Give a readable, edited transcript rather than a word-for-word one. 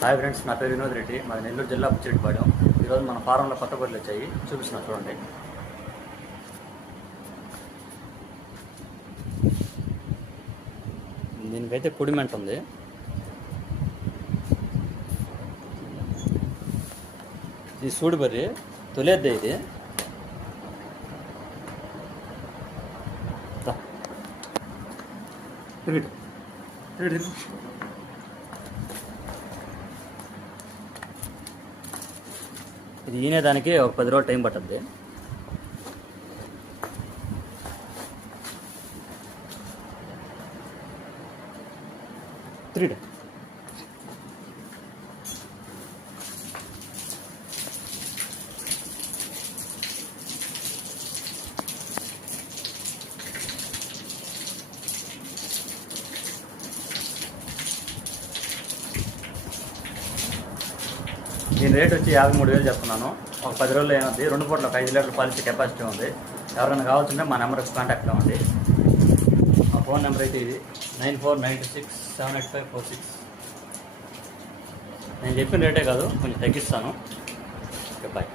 Hi friends, నా పేరు వినోద్ రెడ్డి. మాది నెల్లూరు జిల్లా బుచ్చిరెడ్డిపాలెం. ఈరోజు మన ఫారంలో కొత్త గొర్రెలు వచ్చాయి, చూపిస్తున్నా చూడండి. దీనికైతే కుడిమెంట ఉంది. ఇది సూడి బర్రి తొలేద్దే. ఇది ఇది ఈనేదానికి ఒక 10 రోజులు టైం పట్టుద్ది. దీని రేట్ వచ్చి 53,000 చెప్తున్నాను. ఒక 10 రోజులు ఏమవుతుంది. 2 పూటలు 5 లీటర్ల పాలిసీ కెపాసిటీ ఉంది. ఎవరైనా కావాల్సింటే మా నెంబర్కి కాంటాక్ట్ అవ్వండి. మా ఫోన్ నెంబర్ అయితే ఇది 9496785546. నేను చెప్పిన రేటే కాదు, కొంచెం తగ్గిస్తాను. Okay, bye.